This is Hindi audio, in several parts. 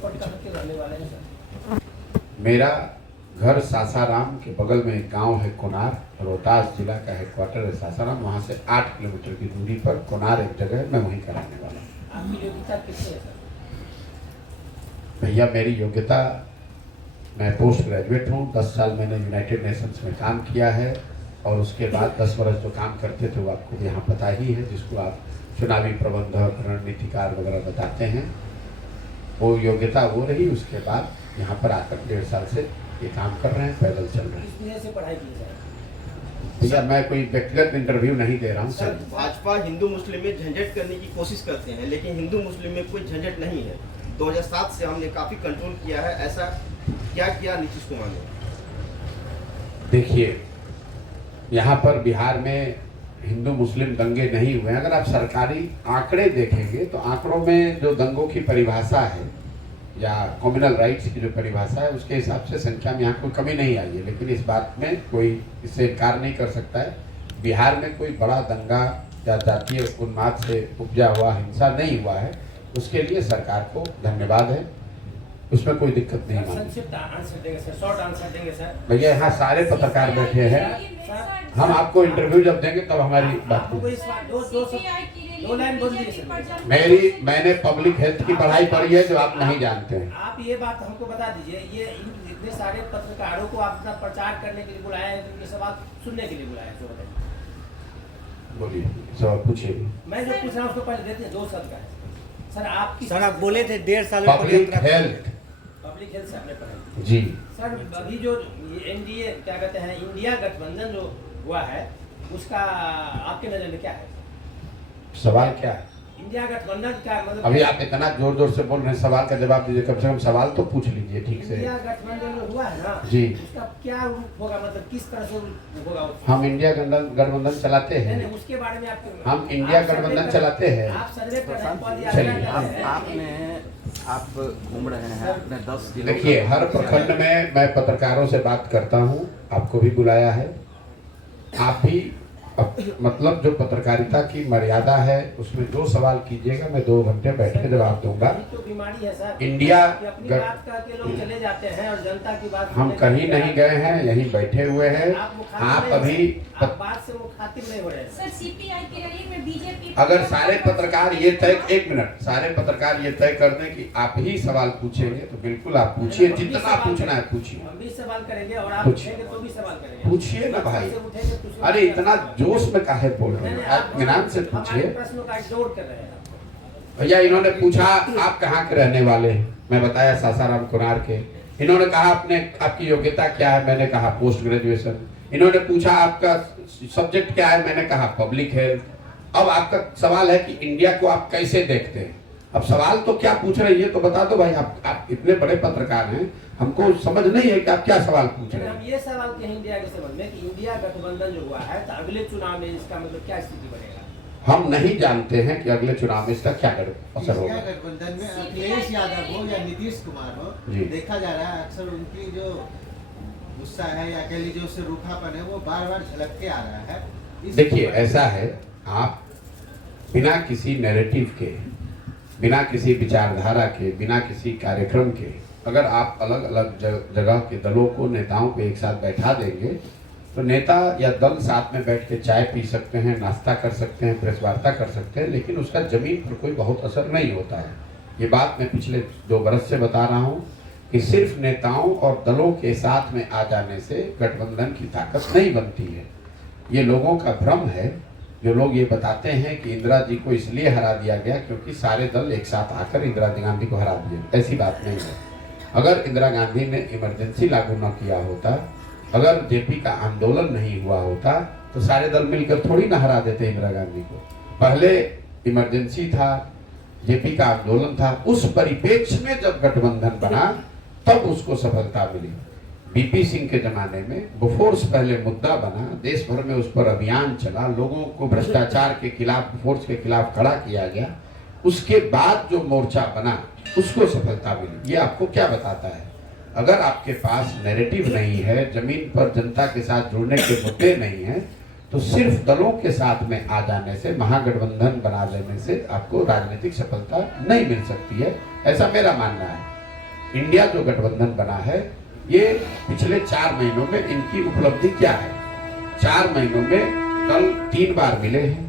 प्रॉपर्टी कहाँ के रहने वाले हैं सर? मेरा घर सासाराम के बगल में एक गांव है कोनार, रोहतास जिला का हेडक्वार्टर है सासाराम। वहाँ से 8 किलोमीटर की दूरी पर कोनार एक जगह है, मैं वहीं का रहने वाला हूँ। आपकी योग्यता कितनी है सर? भैया मेरी योग्यता, मैं पोस्ट ग्रेजुएट हूँ। 10 साल मैंने यूनाइटेड नेशंस में काम किया है और उसके बाद 10 वर्ष जो काम करते थे वो आपको यहाँ पता ही है, जिसको आप चुनावी प्रबंधक, रणनीतिकार वगैरह बताते हैं। वो योग्यता वो रही। उसके बाद यहाँ पर आकर 1.5 साल से ये काम कर रहे हैं, पैदल चल रहे हैं। किस वजह से पढ़ाई की जाए? भैया मैं कोई व्यक्तिगत इंटरव्यू नहीं दे रहा हूँ सर, सर। भाजपा हिंदू मुस्लिम में झंझट करने की कोशिश करते हैं, लेकिन हिंदू मुस्लिम में कोई झंझट नहीं है। 2007 से हमने काफी कंट्रोल किया है। ऐसा क्या किया नीतीश कुमार ने? देखिए, यहाँ पर बिहार में हिंदू मुस्लिम दंगे नहीं हुए हैं। अगर आप सरकारी आंकड़े देखेंगे तो आंकड़ों में जो दंगों की परिभाषा है या कम्युनल राइट्स की जो परिभाषा है, उसके हिसाब से संख्या में यहाँ कोई कमी नहीं आई है। लेकिन इस बात में कोई इससे इनकार नहीं कर सकता है, बिहार में कोई बड़ा दंगा या जातीय उन्माद से उपजा हुआ हिंसा नहीं हुआ है। उसके लिए सरकार को धन्यवाद है, उसमें कोई दिक्कत नहीं मानी। संक्षिप्त आंसर देंगे सर, शॉर्ट आंसर देंगे सर। भैया यहाँ सारे पत्रकार बैठे हैं, हम आपको इंटरव्यू जब देंगे तब हमारी बात आपको कोई सवाल दो लाइन बोल दीजिए सर। मैंने पब्लिक हेल्थ की पढ़ाई पढ़ी है जो आप नहीं जानते हैं। आप ये बात हमको बता दीजिए, ये इतने सारे पत्रकारों को आप अपना प्रचार करने के लिए बुलाया है, इनके सवाल सुनने के लिए बुलाया है? बोलिए, सवाल पूछिए। मैं जो पूछ रहा हूँ उसको पहले देते हैं, 2 शब्द का है सर। आपकी सर आप बोले थे 1.5 साल पब्लिक हेल्थ पब्लिक हेल्थ से आपने पढ़ाई जी सर। अभी जो एनडीए क्या कहते हैं, इंडिया गठबंधन जो हुआ है, उसका आपके नजर में क्या है? सवाल क्या है? इंडिया गठबंधन का मतलब अभी आप इतना जोर जोर से बोल रहे हैं, सवाल का जवाब दीजिए। कम से कम सवाल तो पूछ लीजिए ठीक से। इंडिया गठबंधन जो हुआ है ना जी, उसका क्या रूप होगा, मतलब किस तरह से रूप होगा हम इंडिया गठबंधन चलाते हैं। नहीं, उसके बारे में आप हम इंडिया गठबंधन चलाते हैं। आप सर्वे कर रहे हैं, पद चलिए, यात्रा कर रहे हैं। आप घूम रहे हैं अपने 10 जिलों देखिए, हर प्रखंड में मैं पत्रकारों से बात करता हूँ, आपको भी बुलाया है। आप भी मतलब जो पत्रकारिता की मर्यादा है उसमें जो सवाल कीजिएगा मैं 2 घंटे बैठ के जवाब दूंगा। तो बीमारी है सर, इंडिया अपनी बात करके लोग चले जाते हैं और जनता की बात हम कहीं नहीं गए हैं, यहीं बैठे हुए हैं। आप अभी आप बात से मुखातिब नहीं हो रहे हैं सर। सीपीआई की रैली में बीजेपी अगर सारे पत्रकार ये तय, 1 मिनट, सारे पत्रकार ये तय कर दें कि आप ही सवाल पूछेंगे तो बिल्कुल आप पूछिए, जितना पूछना है पूछिए। हम भी सवाल करेंगे और आप पूछिए। पूछेंगे तो भी सवाल करेंगे। पूछिए ना भाई, उठेंगे तो अरे इतना जोश में काहे बोल रहे हैं? आप इत्मीनान से पूछिए। प्रश्नों का इग्नोर कर रहे हैं। भैया इन्होंने पूछा आप कहाँ के रहने वाले हैं, मैं बताया सासाराम कोनार के। इन्होंने कहा आपकी योग्यता क्या है, मैंने कहा पोस्ट ग्रेजुएशन। इन्होंने पूछा आपका सब्जेक्ट क्या है, मैंने कहा पब्लिक हेल्थ। अब आपका सवाल है कि इंडिया को आप कैसे देखते हैं। अब सवाल तो क्या पूछ रहे हैं ये तो बता दो भाई। आप इतने बड़े पत्रकार हैं, हमको समझ नहीं है कि आप क्या सवाल पूछ रहे हम हैं। ये सवाल कहें इंडिया के संबंध में कि इंडिया गठबंधन जो हुआ है तो अगले चुनाव में इसका मतलब क्या स्थिति बनेगा? हम नहीं जानते हैं कि अगले चुनाव में इसका क्या असर होगा। इंडिया गठबंधन में अखिलेश यादव हो या नीतीश कुमार हो, जी। देखा जा रहा है अक्सर उनकी जो गुस्सा है या कह लीजिए उससे रूखापन है वो बार बार झलक के आ रहा है। देखिए ऐसा है, आप बिना किसी नैरेटिव के, बिना किसी विचारधारा के, बिना किसी कार्यक्रम के अगर आप अलग अलग जगह के दलों को, नेताओं को एक साथ बैठा देंगे तो नेता या दल साथ में बैठ के चाय पी सकते हैं, नाश्ता कर सकते हैं, प्रेस वार्ता कर सकते हैं, लेकिन उसका जमीन पर कोई बहुत असर नहीं होता है। ये बात मैं पिछले 2 बरस से बता रहा हूँ कि सिर्फ नेताओं और दलों के साथ में आ जाने से गठबंधन की ताकत नहीं बनती है। ये लोगों का भ्रम है। जो लोग ये बताते हैं कि इंदिरा जी को इसलिए हरा दिया गया क्योंकि सारे दल एक साथ आकर इंदिरा गांधी को हरा दिए, ऐसी बात नहीं है। अगर इंदिरा गांधी ने इमरजेंसी लागू न किया होता, अगर जेपी का आंदोलन नहीं हुआ होता तो सारे दल मिलकर थोड़ी ना हरा देते इंदिरा गांधी को। पहले इमरजेंसी था, जेपी का आंदोलन था, उस परिप्रेक्ष्य में जब गठबंधन बना तब उसको सफलता मिली। बीपी सिंह के जमाने में बोफोर्स पहले मुद्दा बना, देश भर में उस पर अभियान चला, लोगों को भ्रष्टाचार के खिलाफ, बोफोर्स के खिलाफ खड़ा किया गया। उसके बाद जो मोर्चा बना उसको सफलता मिली। ये आपको क्या बताता है? अगर आपके पास नैरेटिव नहीं है, जमीन पर जनता के साथ जुड़ने के मुद्दे नहीं है, तो सिर्फ दलों के साथ में आ जाने से, महागठबंधन बना लेने से आपको राजनीतिक सफलता नहीं मिल सकती है, ऐसा मेरा मानना है। इंडिया जो गठबंधन बना है, ये पिछले 4 महीनों में इनकी उपलब्धि क्या है। 4 महीनों में कल 3 बार मिले हैं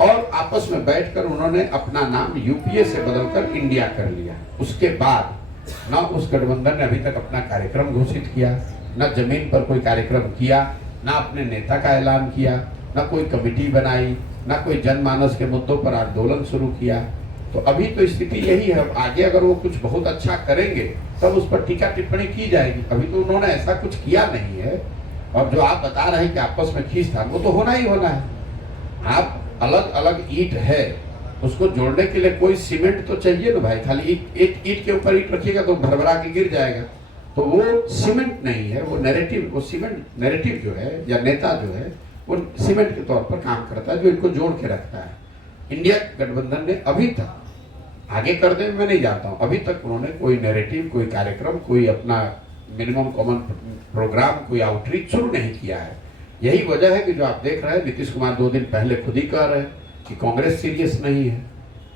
और आपस में बैठकर उन्होंने अपना नाम यूपीए से बदलकर इंडिया कर लिया। उसके बाद न उस गठबंधन ने अभी तक अपना कार्यक्रम घोषित किया, न जमीन पर कोई कार्यक्रम किया, न अपने नेता का ऐलान किया, न कोई कमेटी बनाई, न कोई जनमानस के मुद्दों पर आंदोलन शुरू किया। तो अभी तो स्थिति यही है। आगे अगर वो कुछ बहुत अच्छा करेंगे तब उस पर टीका टिप्पणी की जाएगी। अभी तो उन्होंने ऐसा कुछ किया नहीं है। और जो आप बता रहे हैं कि आपस में खींच था, वो तो होना ही होना है। आप अलग अलग ईंट है, उसको जोड़ने के लिए कोई सीमेंट तो चाहिए ना भाई। खाली एक ईंट के ऊपर ईंट रखिएगा तो भरभरा के गिर जाएगा। तो वो सीमेंट नहीं है, वो नैरेटिव, वो सीमेंट नैरेटिव जो है या नेता जो है वो सीमेंट के तौर पर काम करता है, जो इनको जोड़ के रखता है। इंडिया गठबंधन ने अभी तक, आगे कर दे मैं नहीं जानता हूँ, अभी तक उन्होंने कोई नैरेटिव, कोई कार्यक्रम, कोई अपना मिनिमम कॉमन प्रोग्राम, कोई आउटरीच शुरू नहीं किया है। यही वजह है कि जो आप देख रहे हैं, नीतीश कुमार 2 दिन पहले खुद ही कह रहे हैं कि कांग्रेस सीरियस नहीं है।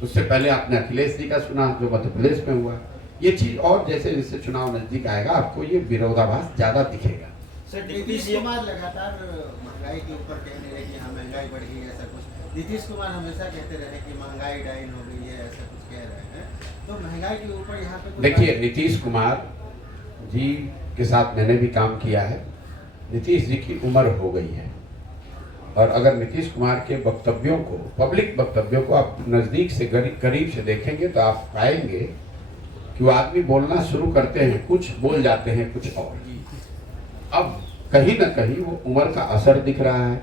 उससे पहले आपने अखिलेश जी का सुना जो मध्य प्रदेश में हुआ। ये चीज और जैसे जैसे चुनाव नजदीक आएगा आपको ये विरोधाभास ज्यादा दिखेगा। सर नीतीश कुमार लगातार महंगाई के ऊपर कहने रहे कि हाँ महंगाई बढ़ गई है, ऐसा कुछ। नीतीश कुमार हमेशा कहते रहे कि महंगाई डाइन हो गई है, ऐसा कुछ कह रहे हैं। तो महंगाई के ऊपर यहाँ पे देखिए, नीतीश कुमार जी के साथ मैंने भी काम किया है। नीतीश जी की उम्र हो गई है और अगर नीतीश कुमार के वक्तव्यों को, पब्लिक वक्तव्यों को आप नज़दीक से करीब से देखेंगे तो आप पाएंगे कि वो आदमी बोलना शुरू करते हैं, कुछ बोल जाते हैं कुछ और। अब कहीं ना कहीं वो उम्र का असर दिख रहा है।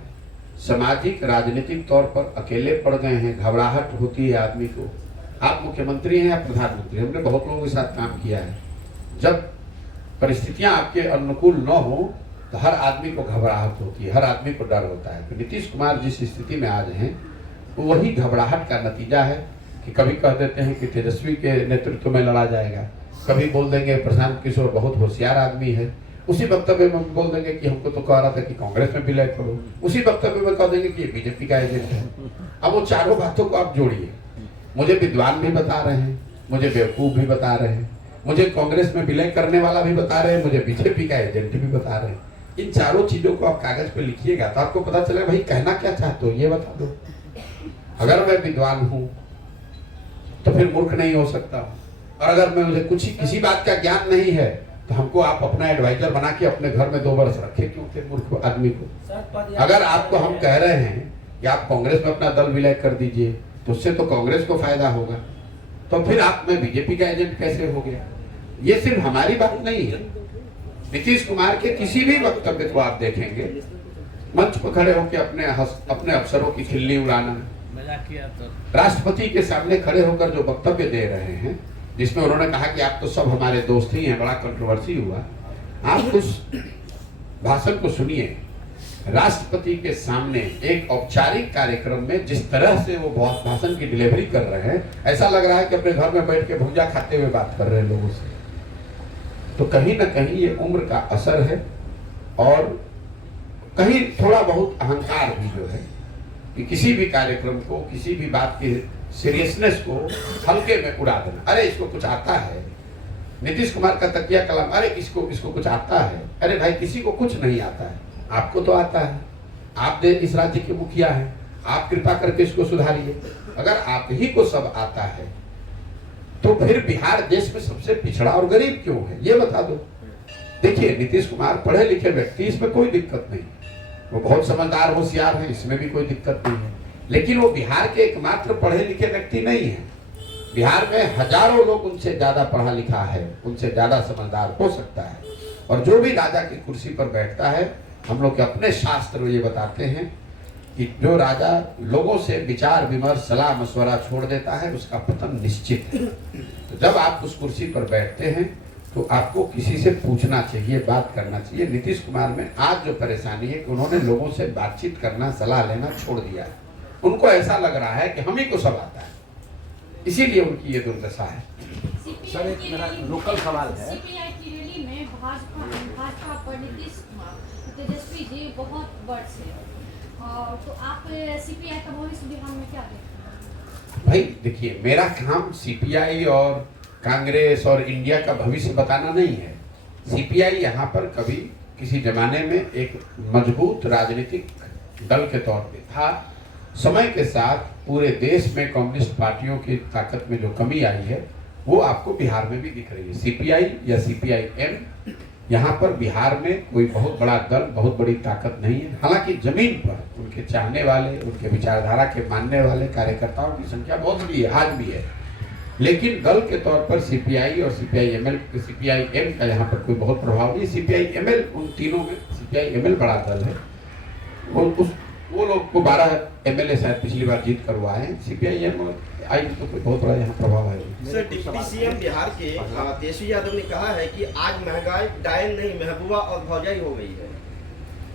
सामाजिक राजनीतिक तौर पर अकेले पड़ गए हैं, घबराहट होती है आदमी को। आप मुख्यमंत्री हैं या प्रधानमंत्री, हमने बहुत लोगों के साथ काम किया है। जब परिस्थितियां आपके अनुकूल न हो तो हर आदमी को घबराहट होती है, हर आदमी को डर होता है। तो नीतीश कुमार जिस स्थिति में आज हैं तो वही घबराहट का नतीजा है कि कभी कह देते हैं कि तेजस्वी के नेतृत्व में लड़ा जाएगा, कभी बोल देंगे प्रशांत किशोर बहुत होशियार आदमी है, उसी वक्तव्य में बोल देंगे कि हमको तो कह रहा था कि कांग्रेस में विलय करो, उसी वक्तव्य में कह देंगे कि ये बीजेपी का एजेंट है। अब वो चारों बातों को आप जोड़िए। मुझे विद्वान भी बता रहे हैं, मुझे बेवकूफ भी बता रहे हैं, मुझे कांग्रेस में विलय करने वाला भी बता रहे हैं, मुझे बीजेपी का एजेंट भी बता रहे हैं। इन चारों चीजों को आप कागज पे लिखिएगा तो आपको पता चलेगा भाई कहना क्या चाहते हो ये बता दो। अगर मैं विद्वान हूं तो फिर मूर्ख नहीं हो सकता, और अगर मैं मुझे कुछ किसी बात का ज्ञान नहीं है तो हमको आप अपना एडवाइजर बना के अपने घर में 2 वर्ष रखे क्यों थे मूर्ख आदमी को। अगर आपको हम कह रहे हैं कि आप कांग्रेस में अपना दल विलय कर दीजिए तो उससे तो कांग्रेस को फायदा होगा, तो फिर आप में बीजेपी का एजेंट कैसे हो गया। ये सिर्फ हमारी बात नहीं है। नीतीश कुमार के किसी भी वक्तव्य को आप देखेंगे, मंच पर खड़े होकर अपने अफसरों की खिल्ली उड़ाना, राष्ट्रपति के सामने खड़े होकर जो वक्तव्य दे रहे हैं जिसमें उन्होंने कहा कि आप तो सब हमारे दोस्त ही हैं, बड़ा कंट्रोवर्सी हुआ। आप उस भाषण को सुनिए। राष्ट्रपति के सामने एक औपचारिक कार्यक्रम में जिस तरह से वो भाषण की डिलीवरी कर रहे हैं, ऐसा लग रहा है कि अपने घर में बैठ के भुजिया खाते हुए बात कर रहे हैं लोगों से। तो कहीं ना कहीं ये उम्र का असर है और कहीं थोड़ा बहुत अहंकार भी जो है कि किसी भी कार्यक्रम को, किसी भी बात की सीरियसनेस को हल्के में उड़ा देना। अरे इसको कुछ आता है, नीतीश कुमार का तकिया कलाम, अरे इसको कुछ आता है। अरे भाई किसी को कुछ नहीं आता है, आपको तो आता है। आप इस राज्य के मुखिया हैं, आप कृपा करके इसको सुधारिए। अगर आप ही को सब आता है तो फिर बिहार देश में सबसे पिछड़ा और गरीब क्यों है ये बता दो। देखिए, नीतीश कुमार पढ़े लिखे व्यक्ति, इसमें कोई दिक्कत नहीं, वो बहुत समझदार होशियार है, इसमें भी कोई दिक्कत नहीं है। लेकिन वो बिहार के एकमात्र पढ़े लिखे व्यक्ति नहीं है। बिहार में हजारों लोग उनसे ज्यादा पढ़ा लिखा है, उनसे ज्यादा समझदार हो सकता है। और जो भी राजा की कुर्सी पर बैठता है, हम लोग के अपने शास्त्र ये बताते हैं कि जो राजा लोगों से विचार विमर्श सलाह मशवरा छोड़ देता है उसका पतन निश्चित है। तो जब आप उस कुर्सी पर बैठते हैं तो आपको किसी से पूछना चाहिए, बात करना चाहिए। नीतीश कुमार में आज जो परेशानी है कि उन्होंने लोगों से बातचीत करना, सलाह लेना छोड़ दिया है। उनको ऐसा लग रहा है कि हम ही को सब आता है, इसीलिए उनकी ये दुर्दशा है। सर, एक मेरा लोकल सवाल है। सीपीआई की रैली में भाजपा पर नीतीश कुमार, तेजस्वी जी बहुत वर्ष है, और तो आप सीपीआई का भविष्य बिहार में क्या देखते हैं? भाई देखिए, मेरा काम सीपीआई और कांग्रेस और इंडिया का भविष्य बताना नहीं है। सीपीआई यहाँ पर कभी किसी जमाने में एक मजबूत राजनीतिक दल के तौर पे था। समय के साथ पूरे देश में कम्युनिस्ट पार्टियों की ताकत में जो कमी आई है वो आपको बिहार में भी दिख रही है। सीपीआई या सीपीआई-एम यहाँ पर बिहार में कोई बहुत बड़ा दल, बहुत बड़ी ताकत नहीं है। हालांकि जमीन पर उनके चाहने वाले, उनके विचारधारा के मानने वाले कार्यकर्ताओं की संख्या बहुत बड़ी है, आज भी है। लेकिन दल के तौर पर सीपीआई और सीपीआई-एम का यहाँ पर कोई बहुत प्रभाव नहीं। सीपीआई-एमएल, उन तीनों में सीपीआई-एमएल बड़ा दल है। वो लोग को 12 एमएलए शायद पिछली बार जीत करवाए हैं। सीपीआई-एम आई तो कोई बहुत बड़ा यहाँ प्रभाव है। सर, डिप्टी सीएम बिहार के तेजस्वी यादव ने कहा है कि आज महंगाई डायन नहीं, महबूबा और भौजाई हो गई है।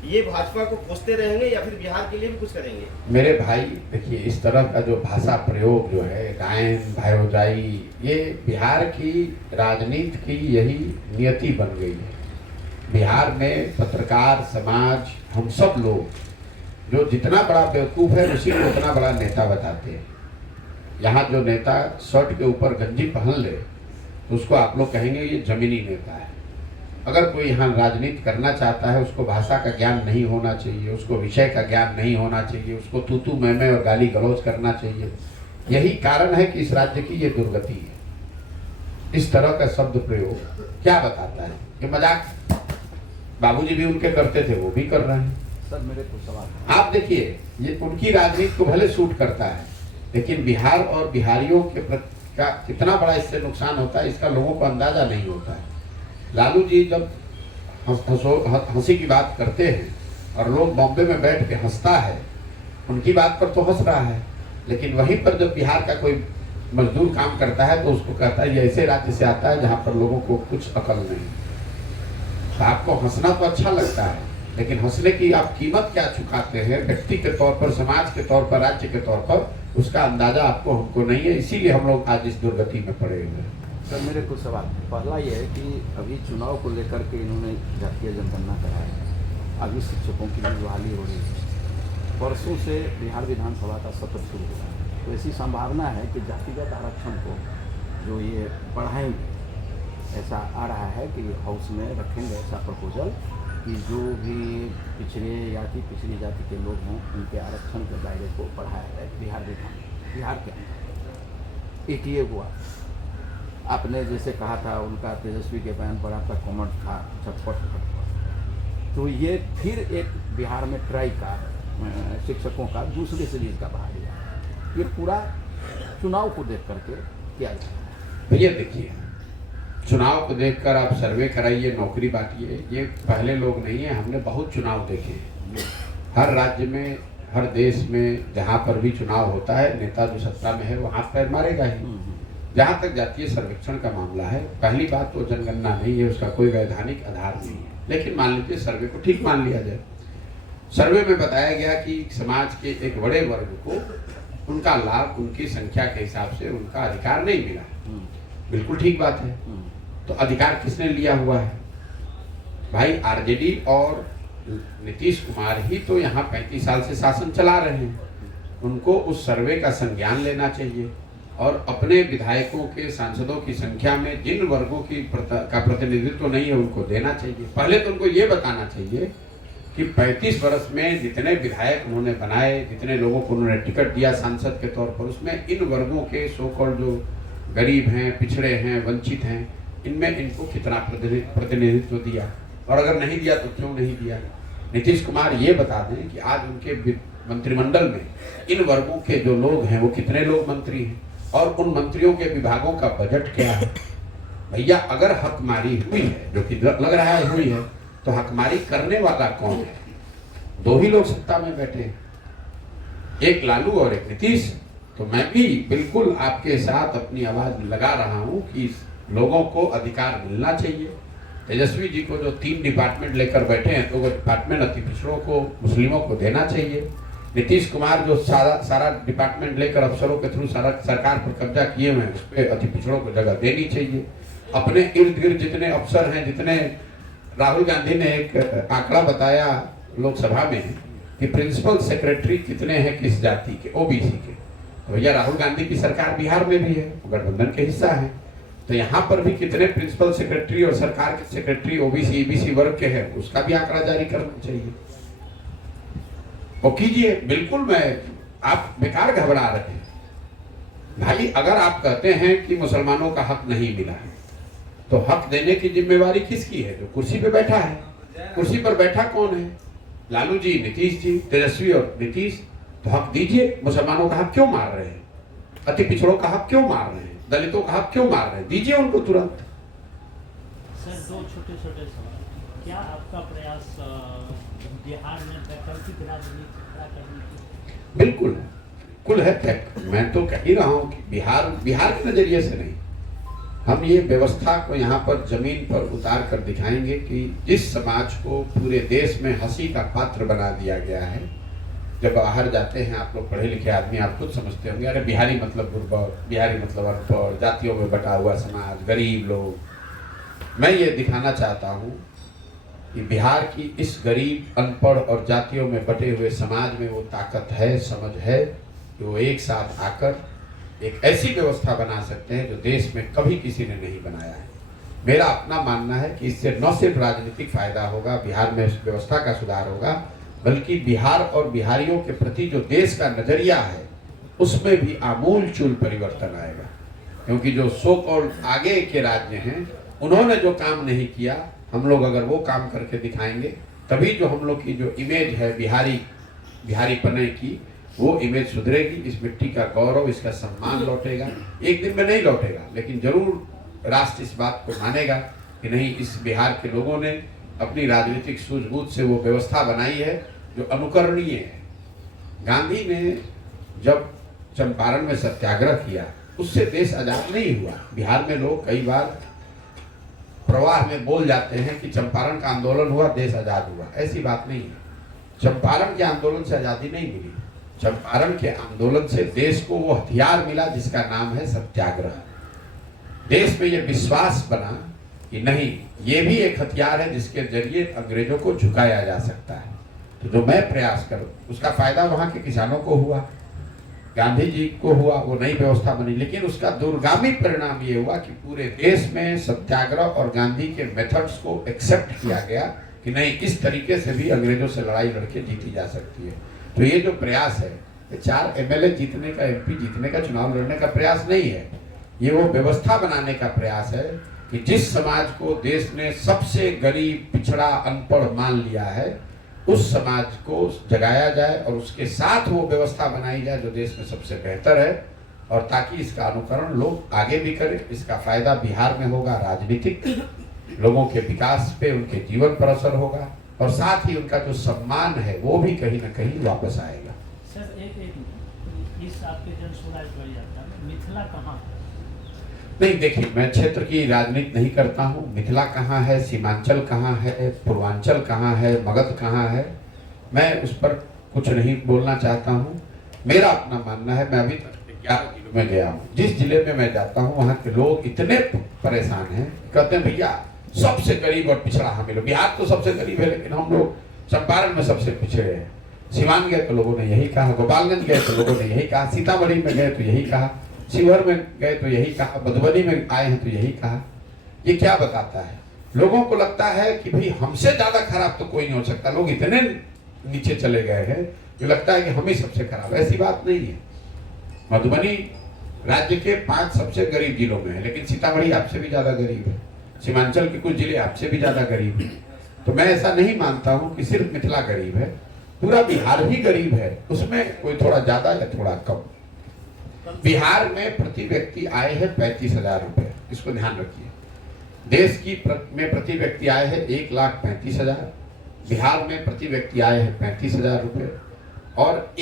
ये भाजपा को कोसते रहेंगे या फिर बिहार के लिए भी कुछ करेंगे? मेरे भाई देखिए, इस तरह का जो भाषा प्रयोग जो है, डायन, भौजाई, ये बिहार की राजनीति की यही नियति बन गई है। बिहार में पत्रकार समाज, हम सब लोग जो जितना बड़ा बेवकूफ़ है उसी को उतना बड़ा नेता बताते हैं। यहाँ जो नेता शर्ट के ऊपर गंजी पहन ले तो उसको आप लोग कहेंगे ये जमीनी नेता है। अगर कोई यहाँ राजनीति करना चाहता है उसको भाषा का ज्ञान नहीं होना चाहिए, उसको विषय का ज्ञान नहीं होना चाहिए, उसको तू मैं और गाली गलौज करना चाहिए। यही कारण है कि इस राज्य की ये दुर्गति है। इस तरह का शब्द प्रयोग क्या बताता है? ये मजाक बाबूजी भी उनके करते थे, वो भी कर रहे हैं। सर मेरे को सवाल, आप देखिए, ये उनकी राजनीति को भले सूट करता है, लेकिन बिहार और बिहारियों के का कितना बड़ा इससे नुकसान होता है इसका लोगों को अंदाजा नहीं होता है। लालू जी जब हंसी की बात करते हैं और लोग बॉम्बे में बैठ के हंसता है, उनकी बात पर तो हंस रहा है, लेकिन वहीं पर जब बिहार का कोई मजदूर काम करता है तो उसको कहता है ये ऐसे राज्य से आता है जहाँ पर लोगों को कुछ अकल नहीं। तो आपको हंसना तो अच्छा लगता है, लेकिन हंसने की आप कीमत क्या चुकाते हैं व्यक्ति के तौर पर, समाज के तौर पर, राज्य के तौर पर, उसका अंदाजा आपको हमको नहीं है। इसीलिए हम लोग आज इस दुर्गति में पड़े हुए हैं। सर मेरे को सवाल, पहला ये है कि अभी चुनाव को लेकर के इन्होंने जातीय जनगणना कराया, अभी शिक्षकों की भी बहाली हो रही है, परसों से बिहार विधानसभा का सत्र शुरू हुआ है, तो ऐसी संभावना है कि जातिगत आरक्षण को जो ये बढ़ाएंगे, ऐसा आ रहा है कि हाउस में रखेंगे ऐसा प्रपोजल कि जो भी पिछड़ी जाति के लोग हों उनके आरक्षण के दायरे को बढ़ाया जाए। बिहार के अंदर एटीए हुआ, आपने जैसे कहा था उनका तेजस्वी के बयान पर आपका कमेंट था झटपट, तो ये फिर एक बिहार में ट्राई का शिक्षकों का दूसरे सीरीज का बढ़ा दिया। ये पूरा चुनाव को देख करके किया जाता है। भैया देखिए, चुनाव को देखकर आप सर्वे कराइए, नौकरी बांटिए, ये पहले लोग नहीं है। हमने बहुत चुनाव देखे हैं, हर राज्य में, हर देश में जहाँ पर भी चुनाव होता है नेता जो सत्ता में है वो हाथ पैर मारेगा ही। जहाँ तक जातीय सर्वेक्षण का मामला है, पहली बात तो जनगणना नहीं है, उसका कोई वैधानिक आधार नहीं है, लेकिन मान लीजिए सर्वे को ठीक मान लिया जाए। सर्वे में बताया गया कि समाज के एक बड़े वर्ग को उनका लाभ उनकी संख्या के हिसाब से उनका अधिकार नहीं मिला। बिल्कुल ठीक बात है। तो अधिकार किसने लिया हुआ है? भाई आरजेडी और नीतीश कुमार ही तो यहाँ 35 साल से शासन चला रहे हैं। उनको उस सर्वे का संज्ञान लेना चाहिए और अपने विधायकों के, सांसदों की संख्या में जिन वर्गों की का प्रतिनिधित्व नहीं है उनको देना चाहिए। पहले तो उनको ये बताना चाहिए कि 35 वर्ष में जितने विधायक उन्होंने बनाए, जितने लोगों को उन्होंने टिकट दिया सांसद के तौर पर, उसमें इन वर्गों के सो कॉल्ड जो गरीब हैं, पिछड़े हैं, वंचित हैं, इनमें इनको कितना प्रतिनिधित्व दिया, और अगर नहीं दिया तो क्यों नहीं दिया। नीतीश कुमार ये बता दें कि आज उनके मंत्रिमंडल में इन वर्गों के जो लोग हैं वो कितने लोग मंत्री हैं और उन मंत्रियों के विभागों का बजट क्या है। भैया अगर हकमारी हुई है, जो कि लग रहा है हुई है, तो हकमारी करने वाला कौन है? दो ही लोग सत्ता में बैठे हैं, एक लालू और एक नीतीश। तो मैं भी बिल्कुल आपके साथ अपनी आवाज लगा रहा हूं कि लोगों को अधिकार मिलना चाहिए। तेजस्वी जी को जो 3 डिपार्टमेंट लेकर बैठे हैं, तो वो डिपार्टमेंट अति पिछड़ों को, मुस्लिमों को देना चाहिए। नीतीश कुमार जो सारा डिपार्टमेंट लेकर अफसरों के थ्रू सारा सरकार पर कब्जा किए हुए हैं, उस पर अति पिछड़ों को जगह देनी चाहिए। अपने इर्द गिर्द जितने अफसर हैं, जितने, राहुल गांधी ने एक आंकड़ा बताया लोकसभा में कि प्रिंसिपल सेक्रेटरी कितने हैं किस जाति के, ओबीसी के। तो भैया राहुल गांधी की सरकार बिहार में भी है, गठबंधन के हिस्सा है। तो यहाँ पर भी कितने प्रिंसिपल सेक्रेटरी और सरकार के सेक्रेटरी ओबीसी ईबीसी वर्ग के हैं, उसका भी आंकड़ा जारी करना चाहिए। वो कीजिए, बिल्कुल। आप बेकार घबरा रहे हैं भाई। अगर आप कहते हैं कि मुसलमानों का हक नहीं मिला है, तो हक देने की जिम्मेवारी किसकी है? जो कुर्सी पे बैठा है। कुर्सी पर बैठा कौन है? लालू जी, नीतीश जी, तेजस्वी और नीतीश। तो हक दीजिए। मुसलमानों का हक क्यों मार रहे हैं? अति पिछड़ों का हक क्यों मार रहे हैं? दलितों का हक क्यों मार रहे हैं? दीजिए उनको तुरंत। सर, दो छोटे छोटे सवाल। क्या आपका प्रयास बिहार में वैकल्पिक राजनीति खड़ा करने की? बिल्कुल कुल है तक। मैं तो कह ही रहा हूँ कि बिहार के नजरिए से नहीं, हम ये व्यवस्था को यहाँ पर जमीन पर उतार कर दिखाएंगे कि जिस समाज को पूरे देश में हंसी का पात्र बना दिया गया है। जब बाहर जाते हैं आप लोग पढ़े लिखे आदमी, आप खुद समझते होंगे, अरे बिहारी मतलब गुर्बत, बिहारी मतलब अनपढ़, जातियों में बटा हुआ समाज, गरीब लोग। मैं ये दिखाना चाहता हूँ कि बिहार की इस गरीब, अनपढ़ और जातियों में बटे हुए समाज में वो ताकत है, समझ है कि वो एक साथ आकर एक ऐसी व्यवस्था बना सकते हैं जो देश में कभी किसी ने नहीं बनाया है। मेरा अपना मानना है कि इससे न सिर्फ राजनीतिक फायदा होगा, बिहार में इस व्यवस्था का सुधार होगा, बल्कि बिहार और बिहारियों के प्रति जो देश का नजरिया है उसमें भी आमूल चूल परिवर्तन आएगा। क्योंकि जो सो कॉल्ड आगे के राज्य हैं, उन्होंने जो काम नहीं किया, हम लोग अगर वो काम करके दिखाएंगे, तभी जो हम लोग की जो इमेज है बिहारी पने की, वो इमेज सुधरेगी। इस मिट्टी का गौरव, इसका सम्मान लौटेगा। एक दिन में नहीं लौटेगा, लेकिन जरूर राष्ट्र इस बात को मानेगा कि नहीं, इस बिहार के लोगों ने अपनी राजनीतिक सूझबूझ से वो व्यवस्था बनाई है जो अनुकरणीय है। गांधी ने जब चंपारण में सत्याग्रह किया, उससे देश आजाद नहीं हुआ। बिहार में लोग कई बार प्रवाह में बोल जाते हैं कि चंपारण का आंदोलन हुआ, देश आजाद हुआ। ऐसी बात नहीं है। चंपारण के आंदोलन से आजादी नहीं मिली। चंपारण के आंदोलन से देश को वो हथियार मिला जिसका नाम है सत्याग्रह। देश में ये विश्वास बना कि नहीं, ये भी एक हथियार है जिसके जरिए अंग्रेजों को झुकाया जा सकता है। तो जो मैं प्रयास करूं, उसका फायदा वहां के किसानों को हुआ, गांधी जी को हुआ, वो नई व्यवस्था बनी। लेकिन उसका दूरगामी परिणाम ये हुआ कि पूरे देश में सत्याग्रह और गांधी के मेथड्स को एक्सेप्ट किया गया कि नहीं, इस तरीके से भी अंग्रेजों से लड़ाई लड़के जीती जा सकती है। तो ये जो प्रयास है, 4 MLA जीतने का, MP जीतने का, चुनाव लड़ने का प्रयास नहीं है। ये वो व्यवस्था बनाने का प्रयास है कि जिस समाज को देश ने सबसे गरीब, पिछड़ा, अनपढ़ मान लिया है, उस समाज को जगाया जाए और उसके साथ वो व्यवस्था बनाई जाए जो देश में सबसे बेहतर है, और ताकि इसका अनुकरण लोग आगे भी करें। इसका फायदा बिहार में होगा, राजनीतिक लोगों के विकास पे, उनके जीवन पर असर होगा, और साथ ही उनका जो सम्मान है वो भी कहीं ना कहीं वापस आएगा। सर, एक इस आपके जन स्वराज परियोजना में मिथिला कहाँ है? नहीं, देखिए, मैं क्षेत्र की राजनीति नहीं करता हूँ। मिथिला कहाँ है, सीमांचल कहाँ है, पूर्वांचल कहाँ है, मगध कहाँ है, मैं उस पर कुछ नहीं बोलना चाहता हूँ। मेरा अपना मानना है, मैं अभी तक 11 जिलों में गया हूँ। जिस जिले में मैं जाता हूँ वहाँ के लोग इतने परेशान हैं, कहते हैं भैया सबसे गरीब और पिछड़ा हम लोग। बिहार तो सबसे गरीब है, लेकिन हम लोग चंपारण में सबसे पिछड़े हैं। सिवान गए तो लोगों ने यही कहा, गोपालगंज गए तो लोगों ने यही कहा, सीतामढ़ी में गए तो यही कहा, शिवहर में गए तो यही कहा, मधुबनी में आए हैं तो यही कहा। ये क्या बताता है? लोगों को लगता है कि भाई हमसे ज्यादा खराब तो कोई नहीं हो सकता। लोग इतने नीचे चले गए हैं जो लगता है कि हम ही सबसे खराब। ऐसी बात नहीं है। मधुबनी राज्य के 5 सबसे गरीब जिलों में है, लेकिन सीतामढ़ी आपसे भी ज्यादा गरीब है। सीमांचल के कुछ जिले आपसे भी ज्यादा गरीब है। तो मैं ऐसा नहीं मानता हूं कि सिर्फ मिथिला गरीब है, पूरा बिहार ही गरीब है। उसमें कोई थोड़ा ज्यादा या थोड़ा कम। बिहार में प्रति व्यक्ति आय है 35,000 रुपए, इसको ध्यान रखिए। देश की में प्रति व्यक्ति आय है 1,35,000। बिहार में प्रति व्यक्ति आय है 35,000 रुपए, और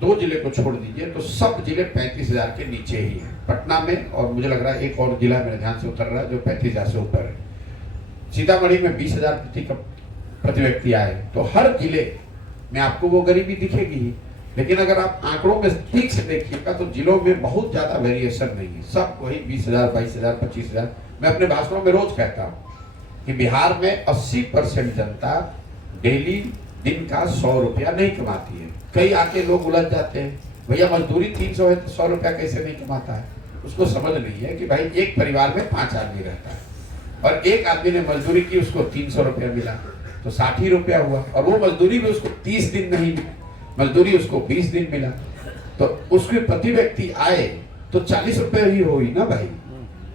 2 जिले को छोड़ दीजिए तो सब जिले 35,000 के नीचे ही हैं। पटना में, और मुझे लग रहा है एक और जिला मेरे ध्यान से उतर रहा है जो 35,000 से ऊपर है। सीतामढ़ी में 20,000 प्रति व्यक्ति आए, तो हर जिले में आपको वो गरीबी दिखेगी ही। लेकिन अगर आप आंकड़ों में ठीक से देखिएगा तो जिलों में बहुत ज्यादा वेरिएशन नहीं है, सब वही 20,000, 22,000, 25,000। मैं अपने भाषणों में रोज कहता हूँ कि बिहार में 80% जनता डेली दिन का 100 रुपया नहीं कमाती है। कई आके लोग उलझ जाते हैं, भैया मजदूरी 300 है तो 100 रुपया कैसे नहीं कमाता है? उसको समझ नहीं है कि भाई एक परिवार में 5 आदमी रहता है और एक आदमी ने मजदूरी की, उसको 300 रुपया मिला तो 60 ही रुपया हुआ, और वो मजदूरी भी उसको 30 दिन नहीं मिली, मजदूरी उसको 20 दिन मिला, तो उसके प्रति व्यक्ति आए तो 40 रुपये ही हुई ना भाई।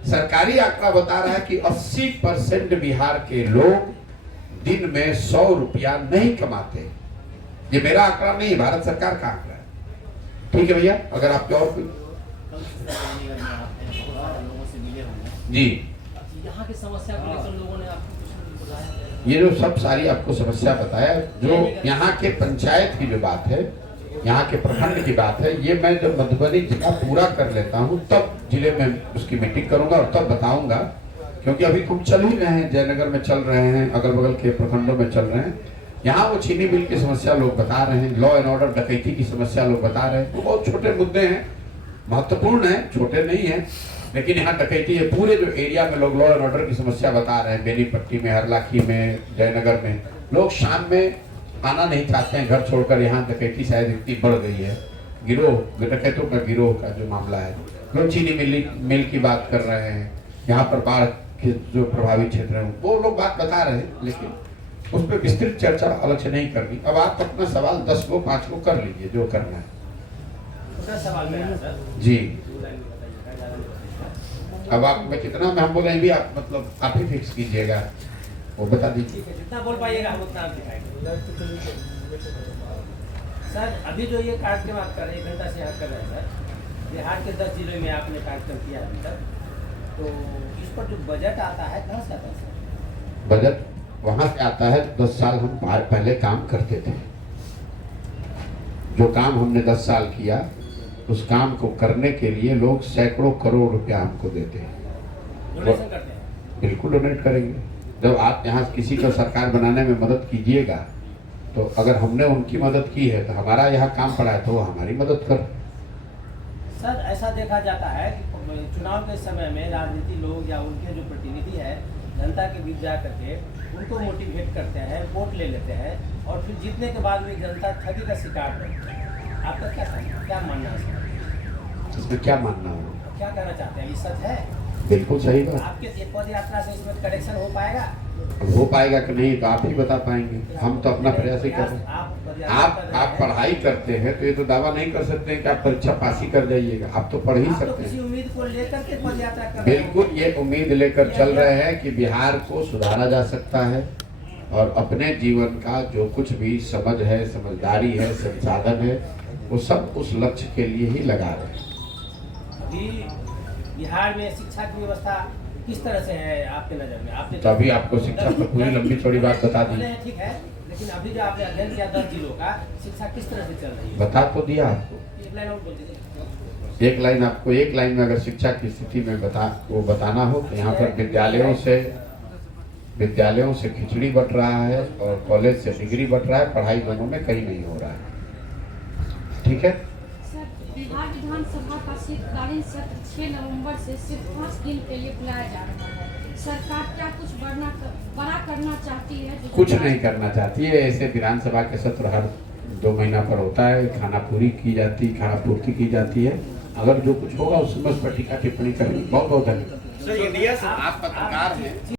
सरकारी आंकड़ा बता रहा है कि 80% बिहार के लोग दिन में 100 रुपया नहीं कमाते। ये मेरा आंकड़ा नहीं है, भारत सरकार का आंकड़ा है। ठीक है भैया, अगर आपके और कोई जी यहाँ की समस्या को लेकर लोगों ने आपको कुछ बुलाया? ये जो सब सारी आपको समस्या बताया, जो यहाँ के पंचायत की जो बात है, यहाँ के प्रखंड की बात है, ये मैं जब मधुबनी जिला पूरा कर लेता हूँ तब जिले में उसकी मीटिंग करूंगा और तब बताऊंगा, क्योंकि अभी तुम चल ही रहे हैं, जयनगर में चल रहे हैं, अगल बगल के प्रखंडों में चल रहे हैं। यहाँ वो चीनी मिल की समस्या लोग बता रहे हैं, लॉ एंड ऑर्डर डकैती की समस्या लोग बता रहे हैं। वो बहुत छोटे मुद्दे हैं, महत्वपूर्ण है, छोटे नहीं है, लेकिन यहाँ डकैती है। पूरे जो एरिया में लोग लॉ एंड ऑर्डर की समस्या बता रहे हैं, बेनीपट्टी में, हरलाखी में, जयनगर में लोग शाम में आना नहीं चाहते हैं घर छोड़कर। यहाँ डकैती शायद इतनी बढ़ गई है, गिरोह डकैतों का गिरोह का जो मामला है। लोग चीनी मिल की बात कर रहे हैं, यहाँ पर बाढ़ के जो प्रभावित क्षेत्र है वो लोग बात बता रहे हैं, लेकिन उस पर विस्तृत चर्चा अलग से नहीं करनी। अब आप अपना सवाल 10 को 5 को कर लीजिए जो करना है। सवाल मेरा सर जी, 2 लाइन में बताइएगा, ज़्यादा नहीं बताइएगा। अब आप मैं कितना में हम बोले भी आप मतलब आप ही फिक्स कीजिएगा, वो बता दीजिए। ठीक है, जितना बोल पाइएगा हम उतना आप दिखाएंगे। सर अभी जो ये कार्यक्रम आप कर रहे हैं, 1 घंटा से यहाँ कर रहे हैं सर, बिहार के 10 जिलों में आपने कार्यक्रम किया अभी तक, तो इस पर जो बजट आता है कहाँ से आता है सर? बजट वहां से आता है, 10 साल हम पहले काम करते थे। जो काम हमने 10 साल किया, उस काम को करने के लिए लोग सैकड़ों करोड़ रुपया हमको देते हैं। डोनेशन करते हैं? बिल्कुल डोनेट करेंगे। जब आप यहाँ किसी को सरकार बनाने में मदद कीजिएगा, तो अगर हमने उनकी मदद की है तो हमारा यहाँ काम पड़ा है तो वो हमारी मदद कर। सर ऐसा देखा जाता है कि चुनाव के समय में राजनीति लोग या उनके जो प्रतिनिधि है जनता के बीच जा करके उनको मोटिवेट करते हैं, वोट ले लेते हैं, और फिर जीतने के बाद भी जनता ठगी का शिकार रहती है। आपका क्या मानना है सर? इसमें क्या मानना हो? क्या कहना चाहते हैं, ये सच है? बिल्कुल सही बात। आपके एक पद यात्रा से इसमें करेक्शन हो पाएगा? अब हो पाएगा कि नहीं तो आप ही बता पाएंगे, हम तो अपना प्रयास ही कर रहे हैं। आप पढ़ाई करते हैं तो ये तो दावा नहीं कर सकते हैं कि आप परीक्षा पास ही कर जाइएगा। आप तो पढ़ ही आप तो सकते किसी हैं। उम्मीद को लेकर के पद यात्रा कर रहे हैं। बिल्कुल ये उम्मीद लेकर चल रहे हैं कि बिहार को सुधारा जा सकता है, और अपने जीवन का जो कुछ भी समझ है, समझदारी है, संसाधन है, वो सब उस लक्ष्य के लिए ही लगा रहे हैं। अभी बिहार में शिक्षा की व्यवस्था किस तरह से है आपके नज़र में? आपने तो अभी आपको शिक्षा पर पूरी लंबी चौड़ी बात बता दी। ठीक है, लेकिन अभी जो आपने अध्ययन किया 10 जिलों का, शिक्षा किस तरह से चल रही है? बता तो दिया आपको। एक लाइन और बोल दीजिए। एक लाइन आपको, एक लाइन में अगर शिक्षा की स्थिति में बताना हो तो यहाँ पर विद्यालयों से खिचड़ी बट रहा है और कॉलेज से डिग्री बट रहा है, पढ़ाई दोनों में कहीं नहीं हो रहा है। ठीक है। सर बिहार विधानसभा का शीतकालीन सत्र 6 नवंबर से सिर्फ 5 दिन के लिए बुलाया जा रहा है। सरकार क्या कुछ बड़ा करना चाहती है? कुछ नहीं करना चाहती है। ऐसे विधानसभा के सत्र हर 2 महीना पर होता है, खाना पूर्ति की जाती है। अगर जो कुछ होगा उस समय उस पर टीका टिप्पणी करेंगे। बहुत बहुत धन्यवाद। इंडिया से आप पत्रकार हैं।